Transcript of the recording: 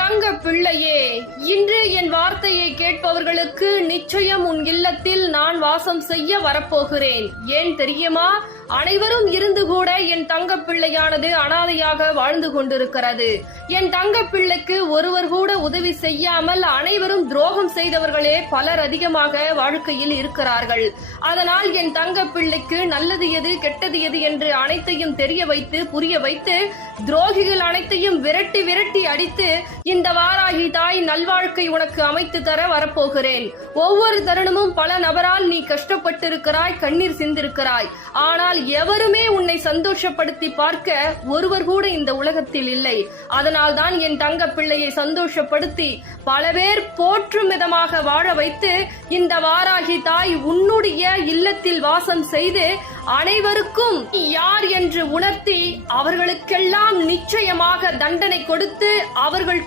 தங்க பிள்ளையே, இன்று என் வார்த்தையை கேட்பவர்களுக்கு நிச்சயம் உன் இல்லத்தில் நான் வாசம் செய்ய வரப்போகிறேன். ஏன் தெரியுமா? அனைவரும் இருந்து கூட என் தங்க பிள்ளையானது அனாதையாக வாழ்ந்து கொண்டிருக்கிறது. என் தங்க பிள்ளைக்கு ஒருவர் கூட உதவி செய்யாமல் அனைவரும் துரோகம் செய்தவர்களே பலர் அதிகமாக வாழ்க்கையில் இருக்கிறார்கள். அதனால் என் தங்க பிள்ளைக்கு நல்லது எது கெட்டது எது என்று அனைத்தையும் தெரிய வைத்து புரிய வைத்து துரோகிகள் அனைத்தையும் விரட்டி விரட்டி அடித்து இந்த வாராகி தாய் நல்வாழ்க்கை உனக்கு அமைத்து தர வரப்போகிறேன். ஒவ்வொரு தருணமும் பல நபரால் நீ கஷ்டப்பட்டிருக்கிறாய், கண்ணீர் சிந்திருக்கிறாய். ஆனால் எவருமே உன்னை சந்தோஷப்படுத்தி பார்க்க ஒருவர் கூட இந்த உலகத்தில் இல்லை. அதனால் தான் என் தங்க பிள்ளையை சந்தோஷப்படுத்தி பல பேர் போற்றும் விதமாக வாழ வைத்து இந்த வாராகி தாய் உன்னுடைய இல்லத்தில் வாசம் செய்து அனைவருக்கும் யார் என்று உணர்த்தி அவர்களுக்கெல்லாம் நிச்சயமாக தண்டனை கொடுத்து அவர்கள்